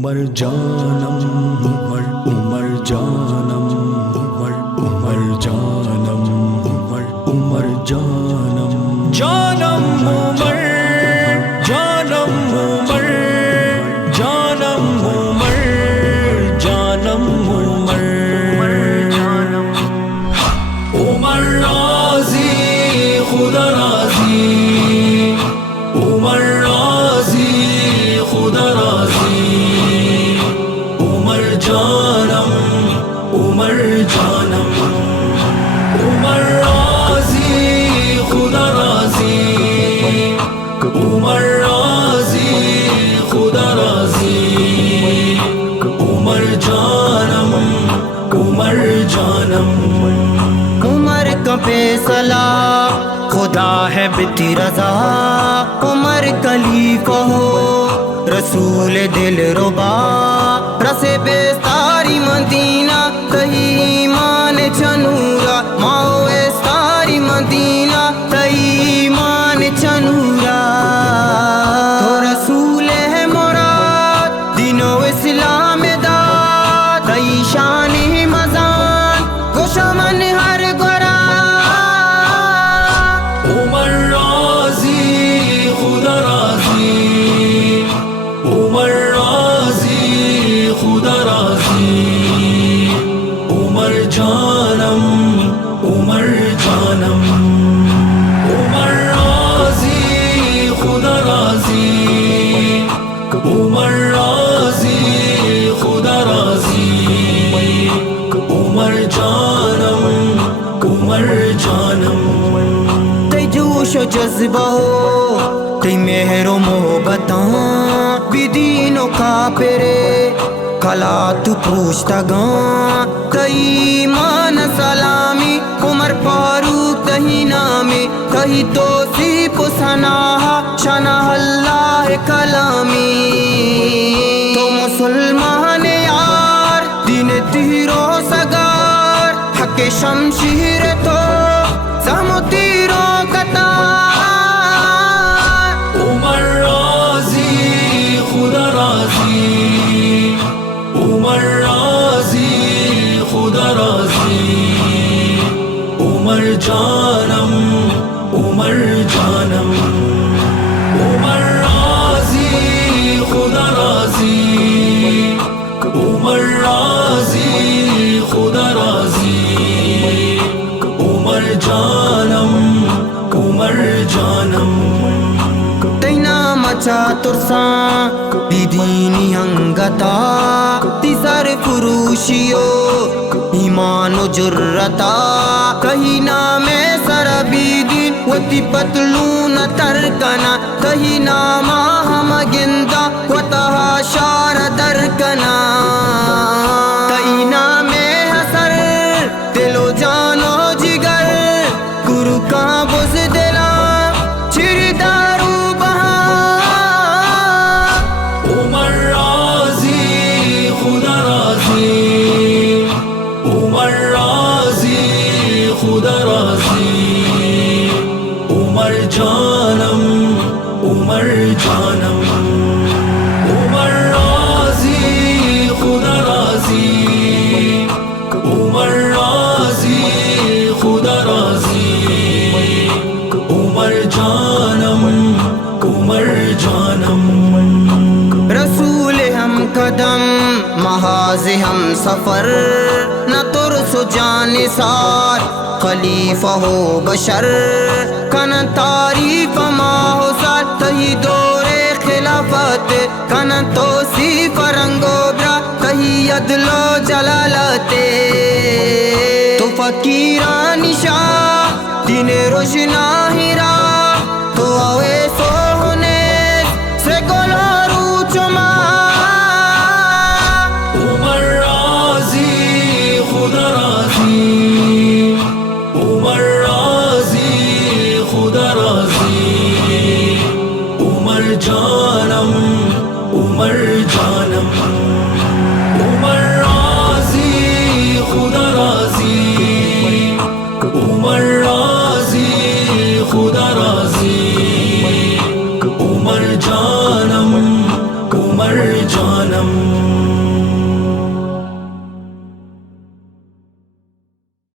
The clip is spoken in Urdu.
عمر جانم عمر عمر جانم عمر عمر جانم عمر عمر جانم جانم عمر جانم عمر جانم عمر جانم عمر عمر راضی خدا راضی عمر راضی خدا راضی عمر جانم عمر جانم عمر راضی خدا راضی عمر راضی خدا راضی عمر جانم عمر جانم عمر کا فیصلہ خدا ہے بتی رضا عمر خلیفہ ہو رسول دل ربا رسے بیستاری مدینہ کہیں ایمان چنورا ماؤ استاری مدینہ کہیں ایمان چنورا تو رسول ہے مراد دین و اسلام داد کئی شان مزان گوشمن ہر گورا عمر راضی خدا راضی عمر راضی خدا راضی عمر جانم عمر جانم عمر راضی خدا راضی عمر راضی خدا راضی عمر جانم عمر جانم تی جوش و جذبہ ہو تی مہر و محبتاں بھی دین و کافرے کلا تو پوچھتا گاں کئی ایمان سلامی عمر فاروق تہی نامی کہیں توصیف و ثناء شناء اللہ کلامی تو مسلمان یار دین تیرو سگار حق شمشیر تو سم تیرو قطار عمر راضی خدا راضی عمر راضی خدا راضی عمر جانم عمر جانم عمر راضی خدا راضی عمر راضی خدا راضی عمر جانم عمر جانم تینا مچا ترساں بی دینی ہنگتا تی سر فروشیو ایمان و جرتا کہیں نام سر بی دین و تی پتلون ترکنا کہیں نام ہم گندا و تہا شار درکنا کہیں نام حسر دل و جان و جگر گرو کا بز دلا چر دارو عمر راضی خدا راضی عمر راضی خدا راضی عمر جانم عمر جانم عمر راضی خدا راضی عمر راضی خدا راضی عمر جانم عمر جانم رسول ہم قدم محاذ ہم سفر نہ ترس جان سار خلیفہ ہو بشر کن تعریف ما ہو سار تہی دور خلافت کن توصیف رنگ و برا تہی عدل و جلالت تو فقیران شاہ دین روشنا ہیرا تو اوے سونے سے گلارو چما عمر راضی خدا راضی عمر راضی خدا راضی عمر جانم عمر جانم عمر راضی خدا راضی عمر راضی خدا راضی عمر جانم عمر جانم کرم